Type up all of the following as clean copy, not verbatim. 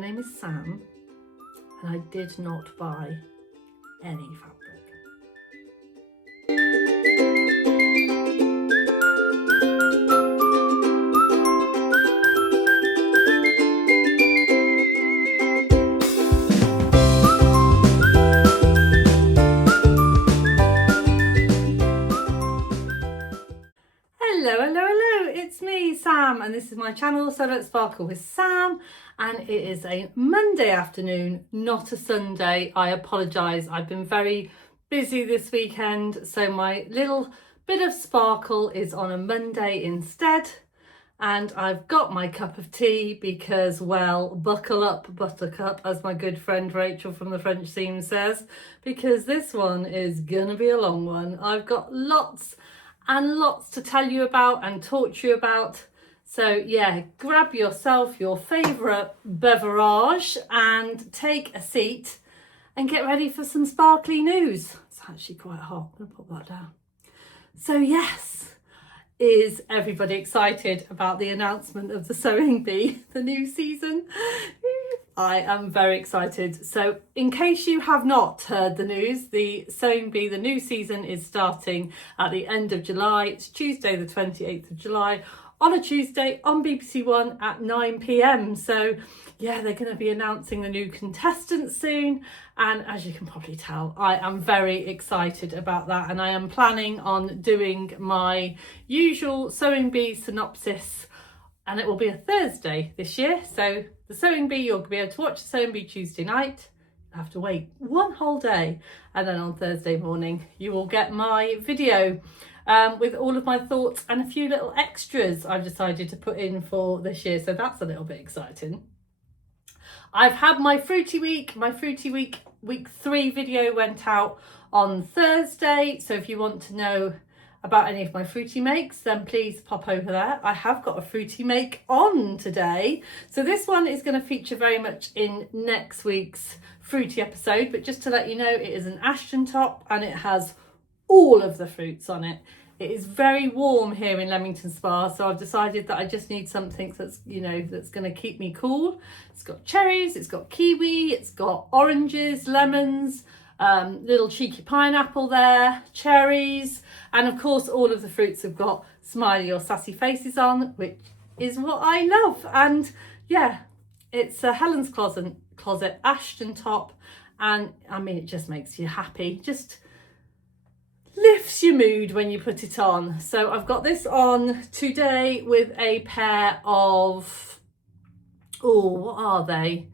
My name is Sam, and I did not buy any fabric. Hello, it's me, Sam, and this is my channel, So Let's Sparkle with Sam, and it is a Monday afternoon, not a Sunday. I apologise, I've been very busy this weekend, so my little bit of sparkle is on a Monday instead, and I've got my cup of tea because, well, buckle up, buttercup, as my good friend Rachel from the French Seam says, because this one is gonna be a long one. I've got lots and lots to tell you about and talk to you about. So yeah, grab yourself your favourite beverage and take a seat and get ready for some sparkly news. It's actually quite hot. I'm gonna put that down. So yes, is everybody excited about the announcement of the Sewing Bee, the new season? I am very excited. So in case you have not heard the news, the Sewing Bee, the new season is starting at the end of July. It's Tuesday the 28th of July on a Tuesday on BBC One at 9 p.m. So yeah, they're going to be announcing the new contestants soon. And as you can probably tell, I am very excited about that. And I am planning on doing my usual Sewing Bee synopsis, and it will be a Thursday this year. So the Sewing Bee, you'll be able to watch the Sewing Bee Tuesday night. You have to wait one whole day, and then on Thursday morning you will get my video with all of my thoughts and a few little extras I've decided to put in for this year. So that's a little bit exciting. I've had my Fruity Week. My Fruity Week week 3 video went out on Thursday. So if you want to know about any of my fruity makes, then please pop over there. I have got a fruity make on today, so this one is going to feature very much in next week's fruity episode, but just to let you know, it is an Ashton top and it has all of the fruits on it. It is very warm here in Leamington Spa, so I've decided that I just need something that's, you know, that's going to keep me cool. It's got cherries, it's got kiwi, it's got oranges, lemons, little cheeky pineapple there, cherries, and of course all of the fruits have got smiley or sassy faces on, which is what I love. And yeah, it's a Helen's Closet Ashton top, and I mean, it just makes you happy, just lifts your mood when you put it on. So I've got this on today with a pair of, oh, what are they?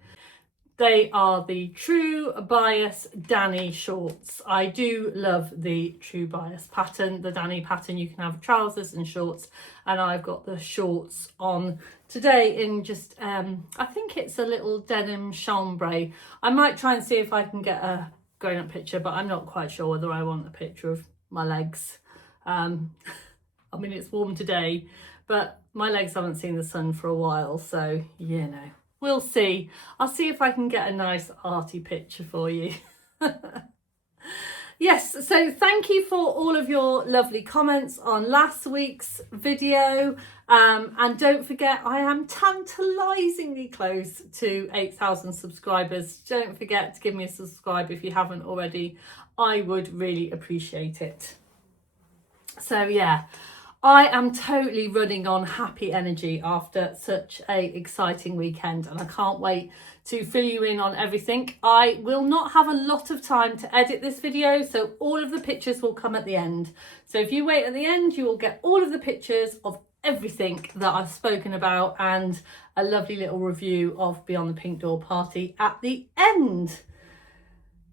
They are the True Bias Danny shorts. I do love the True Bias pattern, the Danny pattern. You can have trousers and shorts, and I've got the shorts on today in just, I think it's a little denim chambray. I might try and see if I can get a grown-up picture, but I'm not quite sure whether I want a picture of my legs. I mean, it's warm today, but my legs haven't seen the sun for a while, so you know. We'll see. I'll see if I can get a nice arty picture for you. Yes, so thank you for all of your lovely comments on last week's video. And don't forget, I am tantalisingly close to 8,000 subscribers. Don't forget to give me a subscribe if you haven't already. I would really appreciate it. So yeah, I am totally running on happy energy after such a exciting weekend, and I can't wait to fill you in on everything. I will not have a lot of time to edit this video, so all of the pictures will come at the end. So if you wait at the end, you will get all of the pictures of everything that I've spoken about and a lovely little review of Beyond the Pink Door Party at the end.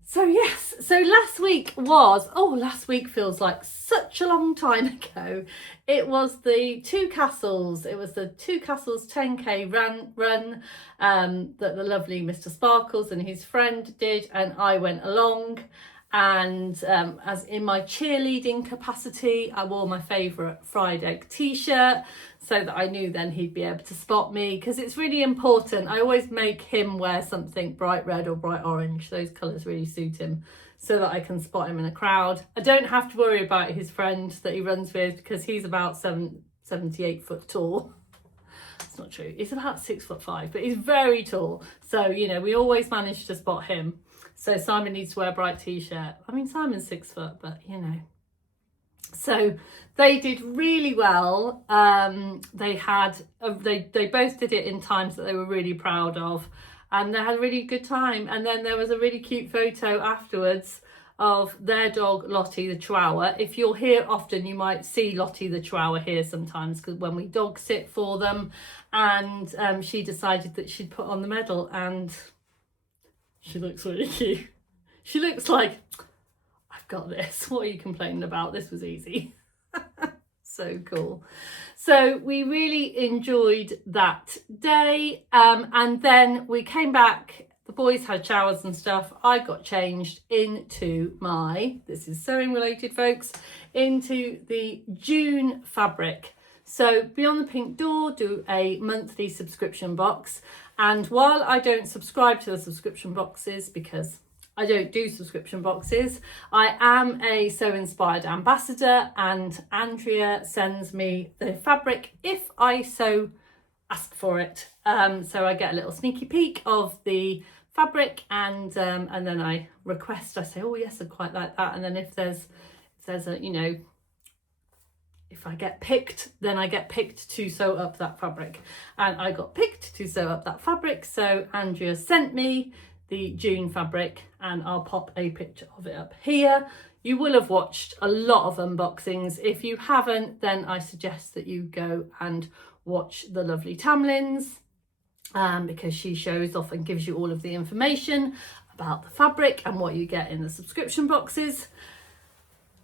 So yes, so last week was, last week feels like such a long time ago. It was the Two Castles. It was the Two Castles 10k run that the lovely Mr. Sparkles and his friend did, and I went along. And as in my cheerleading capacity, I wore my favourite fried egg t-shirt so that I knew then he'd be able to spot me, because it's really important. I always make him wear something bright red or bright orange. Those colours really suit him, so that I can spot him in a crowd. I don't have to worry about his friend that he runs with, because he's about 78 foot tall. that's not true. He's about 6'5", but he's very tall. So, you know, we always manage to spot him. So Simon needs to wear a bright t-shirt. I mean, Simon's 6 foot, but you know. So they did really well. They both did it in times that they were really proud of, and they had a really good time. And then there was a really cute photo afterwards of their dog Lottie the Chihuahua. If you're here often, you might see Lottie the Chihuahua here sometimes, because when we dog sit for them, and she decided that she'd put on the medal, and she looks really cute. She looks like, I've got this. What are you complaining about? This was easy. So cool. So we really enjoyed that day. And then we came back. The boys had showers and stuff. I got changed into my, this is sewing related, folks, into the June fabric. So Beyond the Pink Door do a monthly subscription box. And while I don't subscribe to the subscription boxes, because I don't do subscription boxes, I am a Sew Inspired ambassador, and Andrea sends me the fabric if I so ask for it. So I get a little sneaky peek of the fabric, and then I request, I say, oh yes, I quite like that. And then if there's a, you know, if I get picked, then I get picked to sew up that fabric. And I got picked to sew up that fabric. So Andrea sent me the June fabric, and I'll pop a picture of it up here. You will have watched a lot of unboxings. If you haven't, then I suggest that you go and watch the lovely Tamlin's, because she shows off and gives you all of the information about the fabric and what you get in the subscription boxes.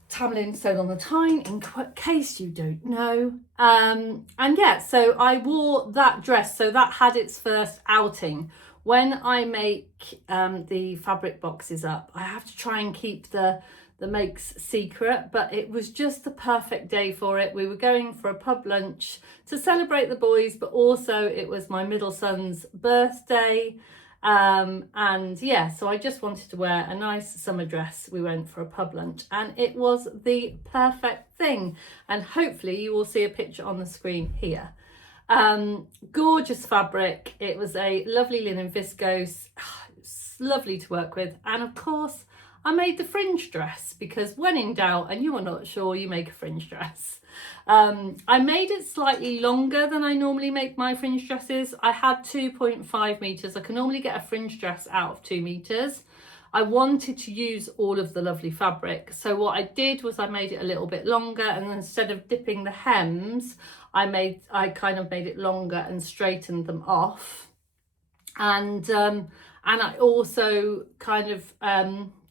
Tamlin Sewn on the Tyne, in case you don't know. And yeah, so I wore that dress. So that had its first outing. When I make the fabric boxes up, I have to try and keep the makes secret, but it was just the perfect day for it. We were going for a pub lunch to celebrate the boys, but also it was my middle son's birthday. And yeah, so I just wanted to wear a nice summer dress. We went for a pub lunch, and it was the perfect thing. And hopefully you will see a picture on the screen here. Gorgeous fabric. It was a lovely linen viscose. It's lovely to work with. And of course, I made the fringe dress, because when in doubt and you're not sure, you make a fringe dress. I made it slightly longer than I normally make my fringe dresses. I had 2.5 meters. I can normally get a fringe dress out of 2 meters. I wanted to use all of the lovely fabric. So what I did was I made it a little bit longer, and instead of dipping the hems, I kind of made it longer and straightened them off. And I also kind of,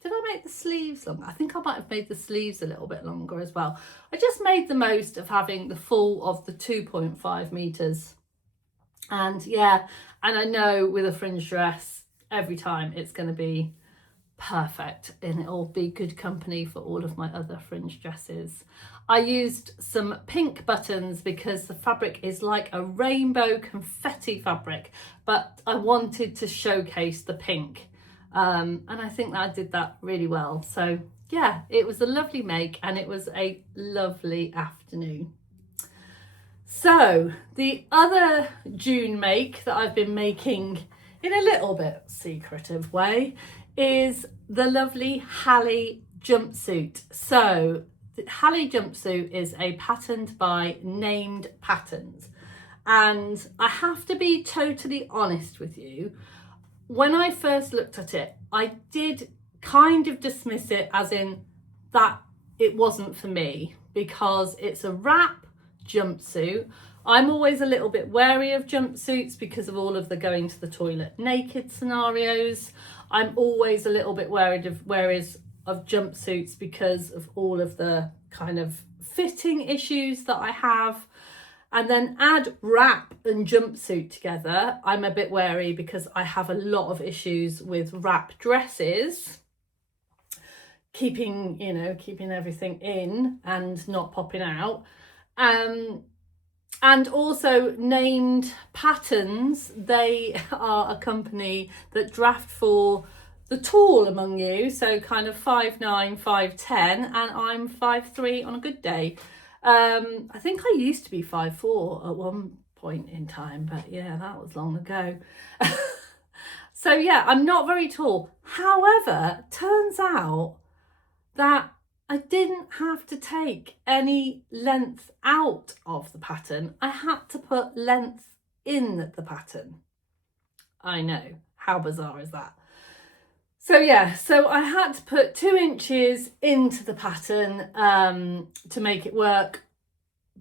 did I make the sleeves longer? I think I might have made the sleeves a little bit longer as well. I just made the most of having the full of the 2.5 meters. And yeah, and I know with a fringe dress, every time it's going to be perfect, and it'll be good company for all of my other fringe dresses. I used some pink buttons because the fabric is like a rainbow confetti fabric, but I wanted to showcase the pink. And I think that I did that really well. So yeah, it was a lovely make, and it was a lovely afternoon. So the other June make that I've been making in a little bit secretive way is the lovely Hali jumpsuit. So the Hali jumpsuit is a patterned by Named Patterns, and I have to be totally honest with you. When I first looked at it, I did kind of dismiss it as in that it wasn't for me, because it's a wrap jumpsuit. I'm always a little bit wary of jumpsuits because of all of the going to the toilet naked scenarios. I'm always a little bit wary of jumpsuits because of all of the kind of fitting issues that I have. And then add wrap and jumpsuit together, I'm a bit wary because I have a lot of issues with wrap dresses, keeping everything in and not popping out. And also Named Patterns, they are a company that draft for the tall among you, so kind of 5'9", 5'10", and I'm 5'3" on a good day. I think I used to be 5'4" at one point in time, but yeah, that was long ago. So yeah, I'm not very tall. However, turns out that I didn't have to take any length out of the pattern. I had to put length in the pattern. I know, how bizarre is that? So yeah, so I had to put 2 inches into the pattern to make it work,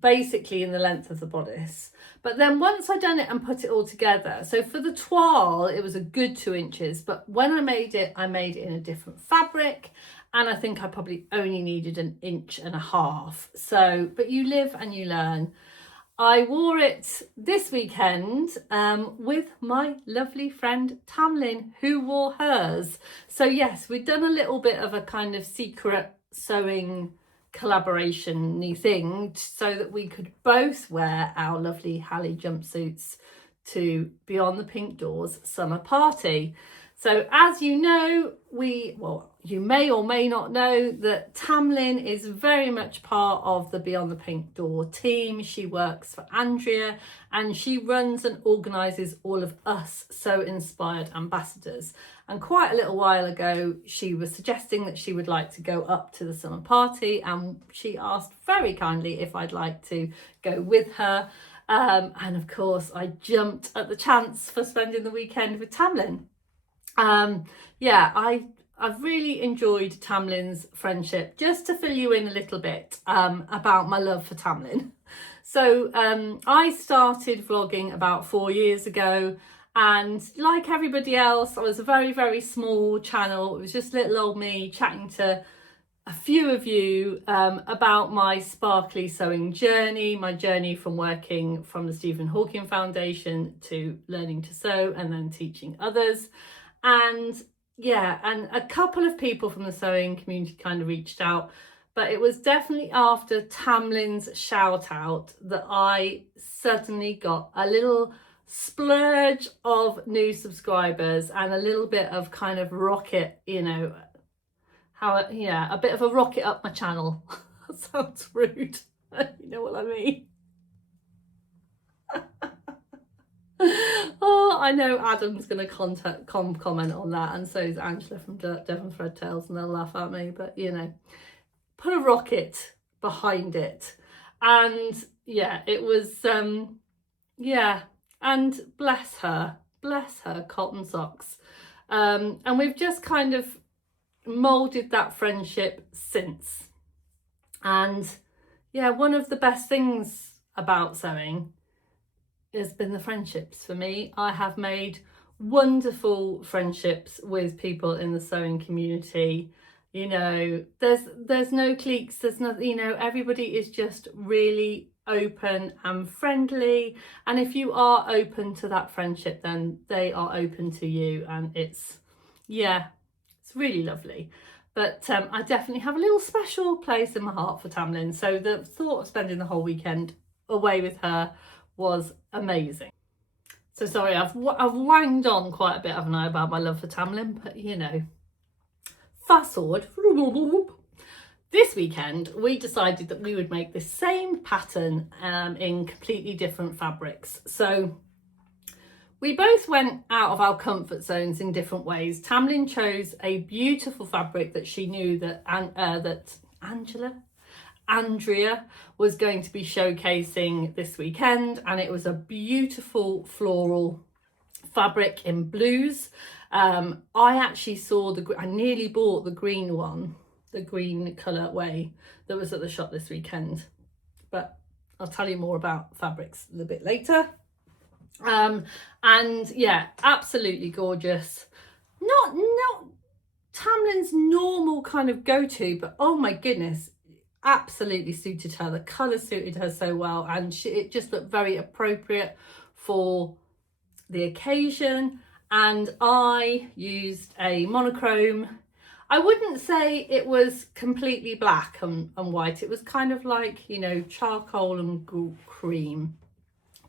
basically in the length of the bodice. But then once I'd done it and put it all together, so for the toile it was a good 2 inches, but when I made it in a different fabric, and I think I probably only needed 1.5 inches. So, but you live and you learn. I wore it this weekend with my lovely friend Tamlin, who wore hers. So yes, we'd done a little bit of a kind of secret sewing collaboration-y thing so that we could both wear our lovely Hali jumpsuits to Beyond the Pink Doors summer party. So as you know, you may or may not know that Tamlin is very much part of the Beyond the Pink Door team. She works for Andrea and she runs and organises all of us So Inspired ambassadors. And quite a little while ago, she was suggesting that she would like to go up to the summer party, and she asked very kindly if I'd like to go with her. And of course, I jumped at the chance for spending the weekend with Tamlin. Yeah, I've really enjoyed Tamlin's friendship. Just to fill you in a little bit about my love for Tamlin. So I started vlogging about 4 years ago, and like everybody else, I was a very, very small channel. It was just little old me chatting to a few of you about my sparkly sewing journey, my journey from working from the Stephen Hawking Foundation to learning to sew and then teaching others. And yeah, and a couple of people from the sewing community kind of reached out, but it was definitely after Tamlin's shout out that I suddenly got a little splurge of new subscribers and a little bit of kind of rocket, a bit of a rocket up my channel. That sounds rude. You know what I mean? Oh, I know Adam's going to comment on that, and so is Angela from Devon Thread Tales, and they'll laugh at me, but put a rocket behind it. And yeah, it was and bless her cotton socks, and we've just kind of molded that friendship since. And yeah, one of the best things about sewing has been the friendships for me. I have made wonderful friendships with people in the sewing community. There's no cliques, there's nothing, everybody is just really open and friendly, and if you are open to that friendship, then they are open to you, and it's really lovely. But I definitely have a little special place in my heart for Tamlin, so the thought of spending the whole weekend away with her was amazing. So sorry, I've wanged on quite a bit, haven't I, about my love for Tamlin, but fast forward. This weekend we decided that we would make the same pattern in completely different fabrics. So we both went out of our comfort zones in different ways. Tamlin chose a beautiful fabric that she knew that Andrea was going to be showcasing this weekend, and it was a beautiful floral fabric in blues. I actually I nearly bought the green one, the green colourway that was at the shop this weekend, but I'll tell you more about fabrics a little bit later. And yeah, absolutely gorgeous. Not Tamlin's normal kind of go-to, but oh my goodness, absolutely suited her. The colour suited her so well, and it just looked very appropriate for the occasion. And I used a monochrome. I wouldn't say it was completely black and white. It was kind of like, charcoal and cream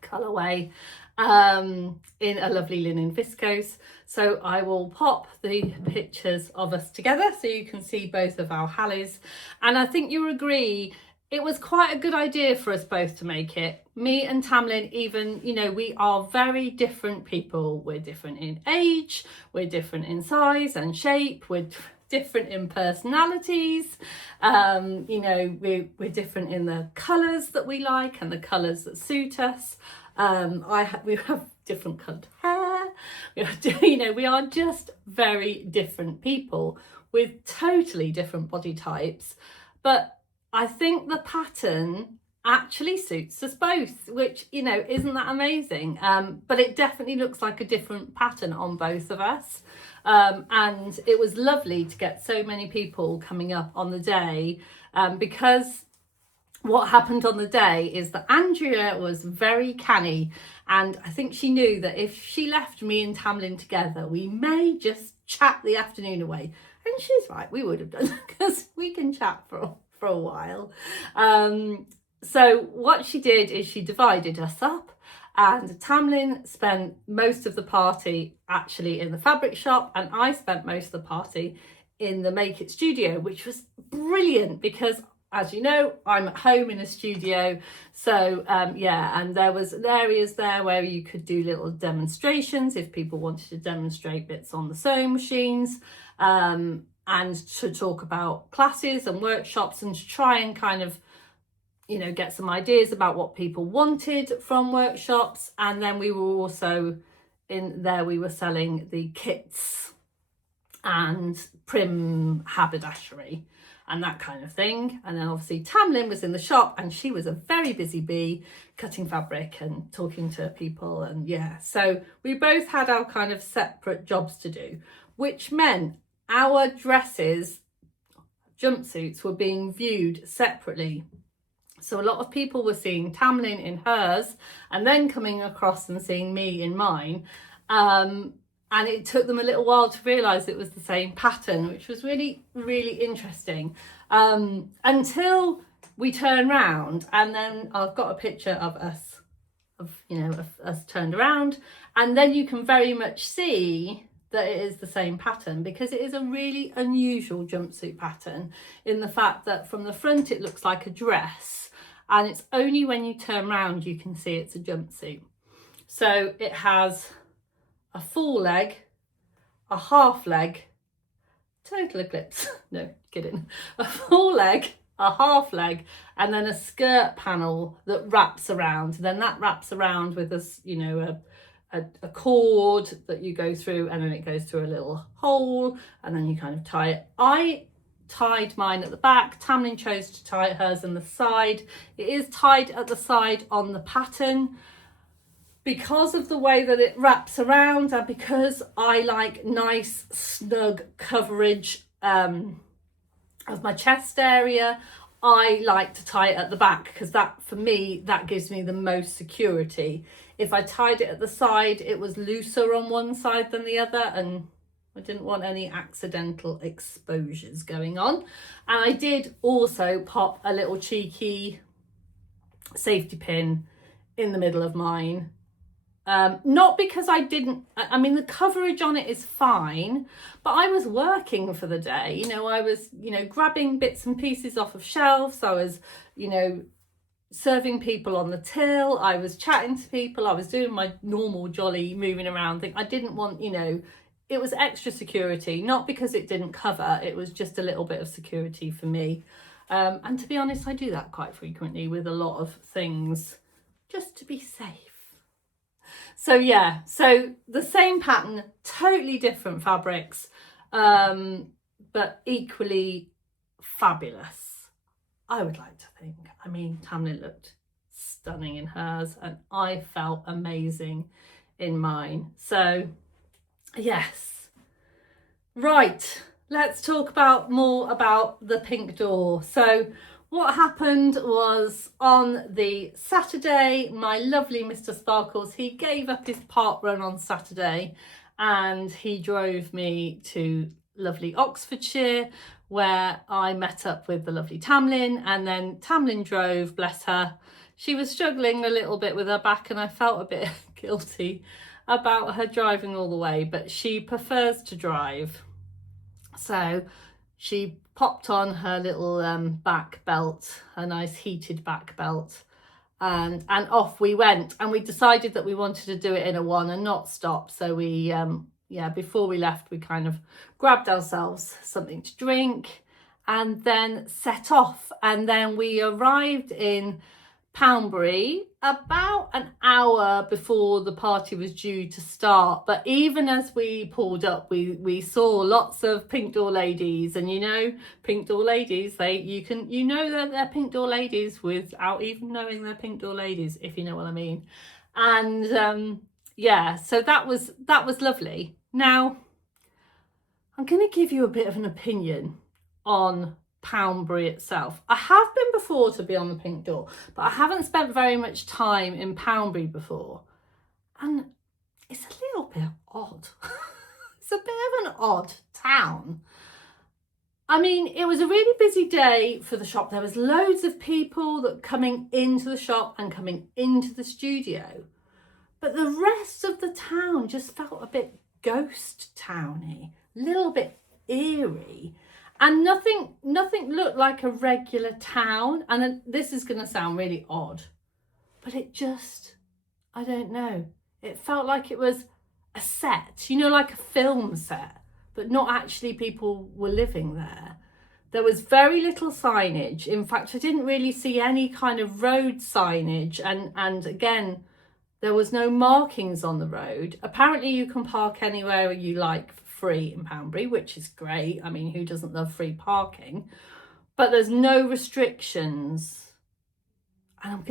colourway in a lovely linen viscose. So I will pop the pictures of us together so you can see both of our Hallies. And I think you'll agree, it was quite a good idea for us both to make it. Me and Tamlin, even, you know, we are very different people. We're different in age, we're different in size and shape, we're different in personalities. You know, we're different in the colours that we like and the colours that suit us. We have different coloured hair. You know, we are just very different people with totally different body types. But I think the pattern actually suits us both, which, you know, isn't that amazing? But it definitely looks like a different pattern on both of us. And it was lovely to get so many people coming up on the day, because what happened on the day is that Andrea was very canny, and I think she knew that if she left me and Tamlin together, we may just chat the afternoon away. And she's right, we would have done, because we can chat for a while. So what she did is she divided us up, and Tamlin spent most of the party actually in the fabric shop, and I spent most of the party in the Make It studio, which was brilliant because, as you know, I'm at home in a studio. So yeah, and there was areas there where you could do little demonstrations if people wanted to demonstrate bits on the sewing machines, and to talk about classes and workshops and to try and kind of, you know, get some ideas about what people wanted from workshops. And then we were also in there, we were selling the kits and prim haberdashery and that kind of thing. And then obviously Tamlin was in the shop, and she was a very busy bee, cutting fabric and talking to people. And yeah, so we both had our kind of separate jobs to do, which meant our dresses, jumpsuits, were being viewed separately. So a lot of people were seeing Tamlin in hers and then coming across and seeing me in mine. And it took them a little while to realise it was the same pattern, which was really, really interesting. Until we turned round, and then I've got a picture of us, of us turned around, and then you can very much see that it is the same pattern, because it is a really unusual jumpsuit pattern in the fact that from the front it looks like a dress, and it's only when you turn around you can see it's a jumpsuit. So it has a full leg, a half leg, total eclipse, no kidding, a full leg, a half leg, and then a skirt panel that wraps around. Then that wraps around with a cord that you go through, and then it goes through a little hole, and then you kind of tie it. I tied mine at the back. Tamlin chose to tie hers on the side. It is tied at the side on the pattern because of the way that it wraps around, and because I like nice snug coverage of my chest area. I like to tie it at the back because that, for me, that gives me the most security. If I tied it at the side, it was looser on one side than the other, and I didn't want any accidental exposures going on. And I did also pop a little cheeky safety pin in the middle of mine. Not because I mean, the coverage on it is fine, but I was working for the day. I was, grabbing bits and pieces off of shelves. I was, serving people on the till. I was chatting to people. I was doing my normal jolly moving around thing. I didn't want, it was extra security, not because it didn't cover. It was just a little bit of security for me. And to be honest, I do that quite frequently with a lot of things, just to be safe. So yeah, so the same pattern, totally different fabrics, but equally fabulous, I would like to think. I mean, Tamlin looked stunning in hers, and I felt amazing in mine. So yes, right, let's talk more about the pink door. So what happened was, on the Saturday, my lovely Mr. Sparkles, he gave up his park run on Saturday, and he drove me to lovely Oxfordshire, where I met up with the lovely Tamlin. And then Tamlin drove, bless her. She was struggling a little bit with her back, and I felt a bit guilty about her driving all the way, but she prefers to drive. So she popped on her little back belt, a nice heated back belt, and off we went. And we decided that we wanted to do it in a one and not stop. So we, before we left, we kind of grabbed ourselves something to drink and then set off. And then we arrived in Poundbury about an hour before the party was due to start. But even as we pulled up, we saw lots of pink door ladies, and pink door ladies, you know that they're pink door ladies without even knowing they're pink door ladies, if you know what I mean. And so that was lovely. Now I'm going to give you a bit of an opinion on Poundbury itself. I have been before to be on the pink door, but I haven't spent very much time in Poundbury before, and it's a little bit odd. It's a bit of an odd town. I mean, it was a really busy day for the shop. There was loads of people that coming into the shop and coming into the studio, but the rest of the town just felt a bit ghost towny, a little bit eerie. And nothing looked like a regular town. And this is going to sound really odd, but it just, I don't know. It felt like it was a set, like a film set, but not actually people were living there. There was very little signage. In fact, I didn't really see any kind of road signage. And again, there was no markings on the road. Apparently you can park anywhere you like free in Poundbury, which is great. I mean, who doesn't love free parking? But there's no restrictions. And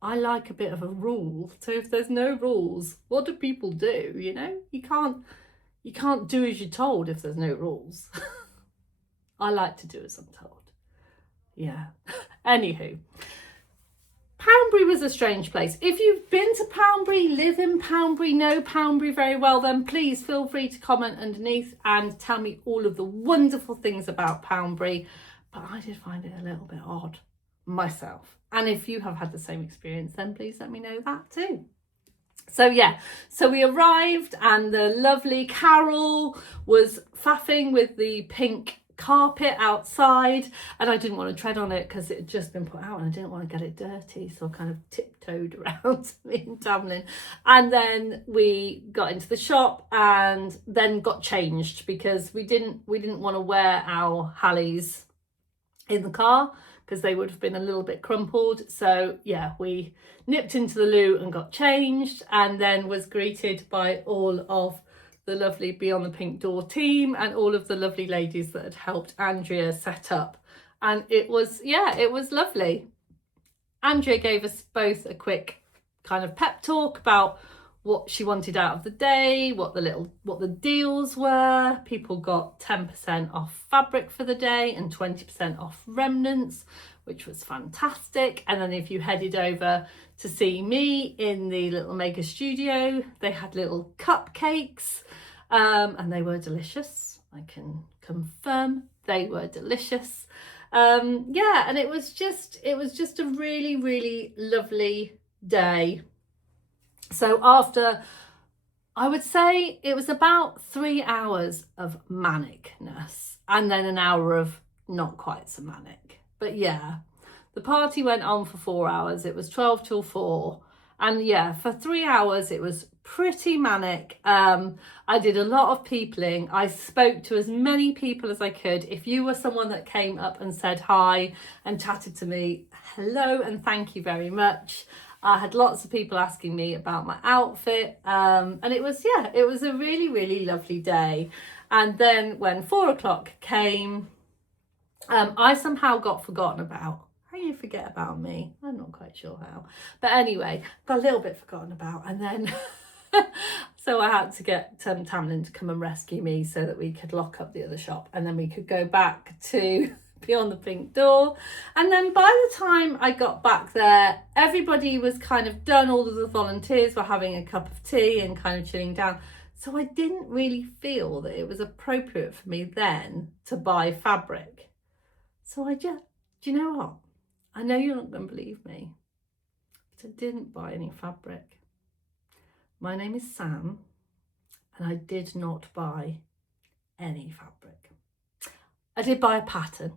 I like a bit of a rule. So if there's no rules, what do people do? You can't do as you're told if there's no rules. I like to do as I'm told. Yeah. Anywho, Poundbury was a strange place. If you've been to Poundbury, live in Poundbury, know Poundbury very well, then please feel free to comment underneath and tell me all of the wonderful things about Poundbury. But I did find it a little bit odd myself. And if you have had the same experience, then please let me know that too. So we arrived and the lovely Carol was faffing with the pink carpet outside, and I didn't want to tread on it because it had just been put out and I didn't want to get it dirty, so I kind of tiptoed around me and Tamlin. And then we got into the shop and then got changed because we didn't want to wear our Hallies in the car because they would have been a little bit crumpled. So we nipped into the loo and got changed, and then was greeted by all of the lovely Beyond the Pink Door team and all of the lovely ladies that had helped Andrea set up. And it was lovely. Andrea gave us both a quick kind of pep talk about what she wanted out of the day, what the deals were. People got 10% off fabric for the day and 20% off remnants, which was fantastic. And then if you headed over to see me in the little mega studio, they had little cupcakes, and they were delicious. I can confirm they were delicious. And it was just a really, really lovely day. So after, I would say it was about 3 hours of manicness and then an hour of not quite so manic. But the party went on for 4 hours. It was 12 till 4. And for 3 hours, it was pretty manic. I did a lot of peopling. I spoke to as many people as I could. If you were someone that came up and said hi and chatted to me, hello and thank you very much. I had lots of people asking me about my outfit, and it was a really, really lovely day. And then when 4 o'clock came, I somehow got forgotten about. How do you forget about me? I'm not quite sure how. But anyway, got a little bit forgotten about. And then, so I had to get Tamlin to come and rescue me so that we could lock up the other shop. And then we could go back to Beyond the Pink Door. And then by the time I got back there, everybody was kind of done. All of the volunteers were having a cup of tea and kind of chilling down. So I didn't really feel that it was appropriate for me then to buy fabric. So do you know what? I know you're not going to believe me, but I didn't buy any fabric. My name is Sam, and I did not buy any fabric. I did buy a pattern.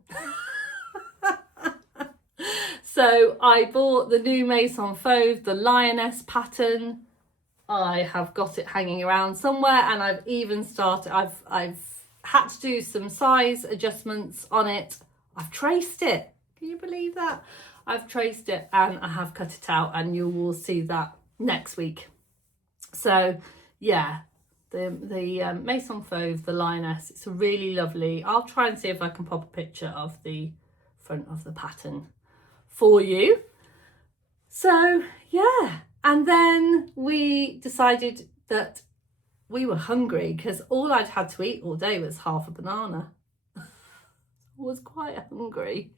So I bought the new Maison Fauve, the lioness pattern. I have got it hanging around somewhere, and I've even started, I've had to do some size adjustments on it. I've traced it. Can you believe that? I've traced it and I have cut it out, and you will see that next week. So yeah, the Maison Fauve, the lioness, it's really lovely. I'll try and see if I can pop a picture of the front of the pattern for you. So yeah, and then we decided that we were hungry because all I'd had to eat all day was half a banana. I was quite hungry.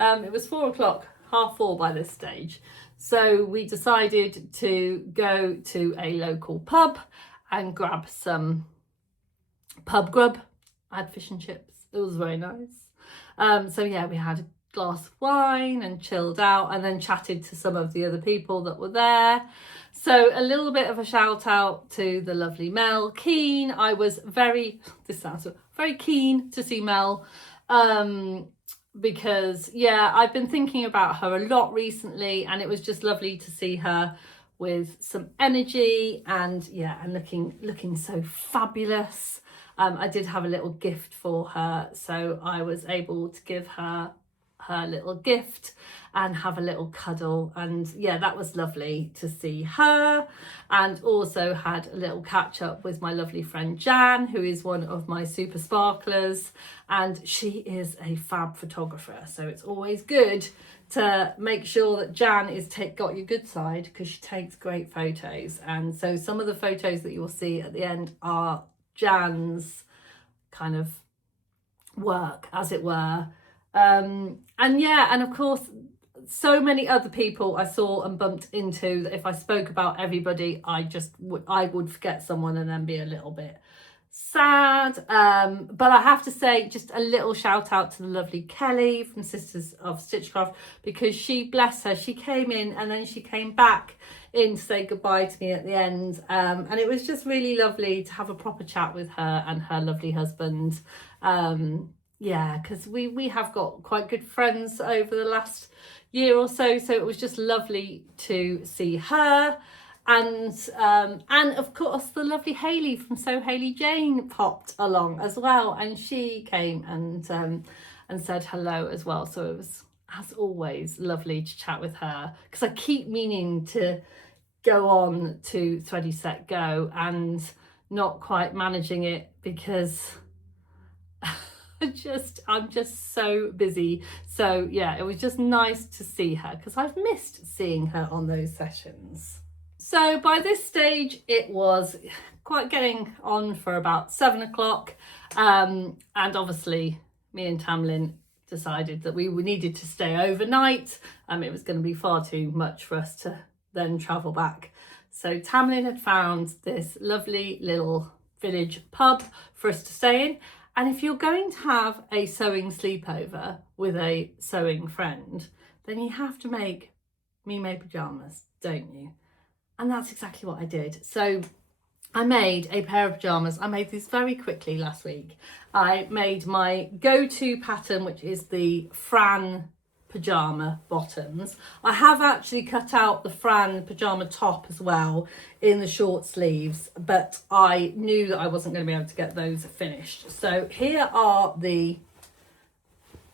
It was 4 o'clock, 4:30 by this stage. So we decided to go to a local pub and grab some pub grub. I had fish and chips. It was very nice. So yeah, we had a glass of wine and chilled out, and then chatted to some of the other people that were there. So a little bit of a shout out to the lovely Mel Keane. I was very keen to see Mel, because yeah, I've been thinking about her a lot recently, and it was just lovely to see her with some energy and yeah, and looking so fabulous. I did have a little gift for her, so I was able to give her little gift and have a little cuddle, and yeah, that was lovely to see her. And also had a little catch up with my lovely friend Jan, who is one of my super sparklers, and she is a fab photographer, so it's always good to make sure that Jan is got your good side, because she takes great photos. And so some of the photos that you will see at the end are Jan's kind of work, as it were. And yeah, and of course so many other people I saw and bumped into that if I spoke about everybody, I would forget someone and then be a little bit sad. But I have to say, just a little shout out to the lovely Kelly from Sisters of Stitchcraft, because she, bless her, she came in and then she came back in to say goodbye to me at the end, and it was just really lovely to have a proper chat with her and her lovely husband. Yeah, because we have got quite good friends over the last year or so, so it was just lovely to see her. And of course the lovely Haley from So Haley Jane popped along as well, and she came and said hello as well. So it was, as always, lovely to chat with her, because I keep meaning to go on to Thready Set Go and not quite managing it, because I'm just so busy. So yeah, it was just nice to see her, because I've missed seeing her on those sessions. So by this stage it was quite getting on for about 7 o'clock, and obviously me and Tamlin decided that we needed to stay overnight. It was going to be far too much for us to then travel back. So Tamlin had found this lovely little village pub for us to stay in. And if you're going to have a sewing sleepover with a sewing friend, then you have to make me-made pajamas, don't you? And that's exactly what I did. So I made a pair of pajamas. I made these very quickly last week. I made my go-to pattern, which is the Fran pajama bottoms. I have actually cut out the Fran pajama top as well in the short sleeves, but I knew that I wasn't going to be able to get those finished. So here are the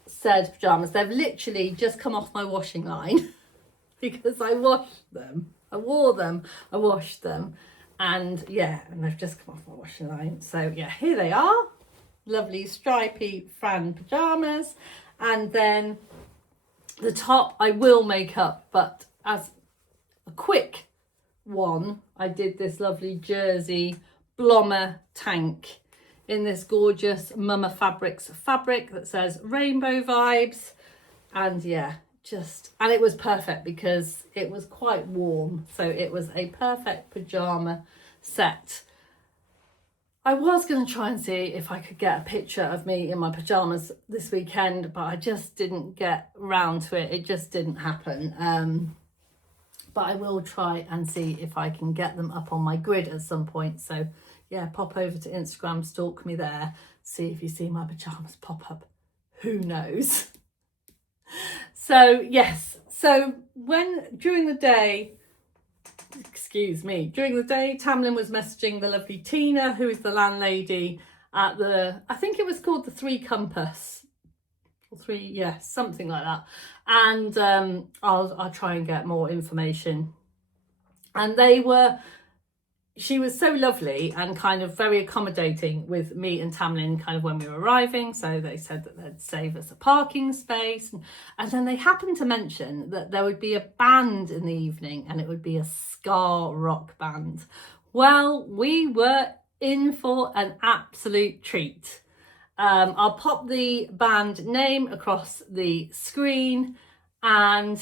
said pajamas. They've literally just come off my washing line because I washed them. I wore them, I washed them, and yeah, and they've just come off my washing line. So yeah, here they are. Lovely stripy Fran pajamas. And then the top I will make up, but as a quick one, I did this lovely jersey Blommer tank in this gorgeous Mama Fabrics fabric that says rainbow vibes. And yeah, and it was perfect because it was quite warm, so it was a perfect pajama set. I was going to try and see if I could get a picture of me in my pajamas this weekend, but I just didn't get round to it. It just didn't happen. But I will try and see if I can get them up on my grid at some point. So yeah, pop over to Instagram, stalk me there, see if you see my pajamas pop up who knows? So yes, so during the day, Tamlin was messaging the lovely Tina, who is the landlady at I think it was called the Three Compass, or something like that. And I'll try and get more information. And she was so lovely and kind of very accommodating with me and Tamlin kind of when we were arriving. So they said that they'd save us a parking space. And then they happened to mention that there would be a band in the evening, and it would be a ska rock band. Well, we were in for an absolute treat. I'll pop the band name across the screen, and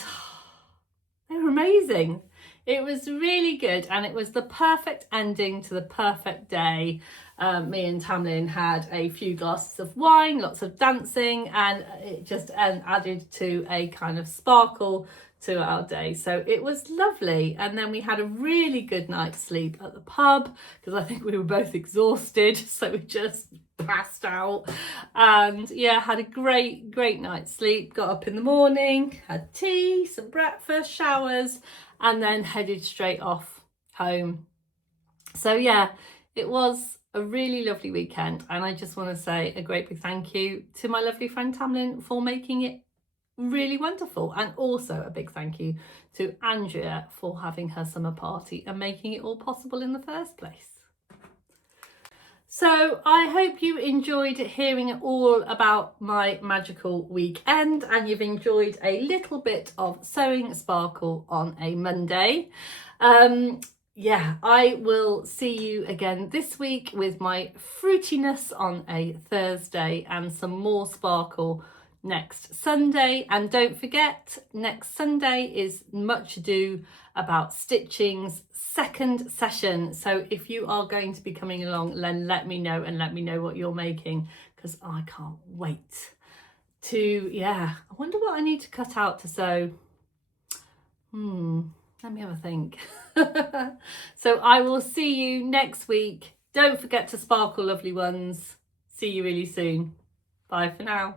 they were amazing. It was really good, and it was the perfect ending to the perfect day. Me and Tamlin had a few glasses of wine, lots of dancing, and it just added to a kind of sparkle to our day. So it was lovely. And then we had a really good night's sleep at the pub, because I think we were both exhausted, so we just passed out. And yeah, had a great night's sleep. Got up in the morning, had tea, some breakfast, showers, and then headed straight off home. So yeah, it was a really lovely weekend, and I just want to say a great big thank you to my lovely friend Tamlin for making it really wonderful, and also a big thank you to Andrea for having her summer party and making it all possible in the first place. So I hope you enjoyed hearing all about my magical weekend, and you've enjoyed a little bit of sewing sparkle on a Monday. Yeah, I will see you again this week with my fruitiness on a Thursday and some more sparkle next Sunday. And don't forget, next Sunday is Much Ado About Stitching's second session. So if you are going to be coming along, then let me know, and let me know what you're making, because I can't wait to, I wonder what I need to cut out to sew. Let me have a think. So I will see you next week. Don't forget to sparkle, lovely ones. See you really soon. Bye for now.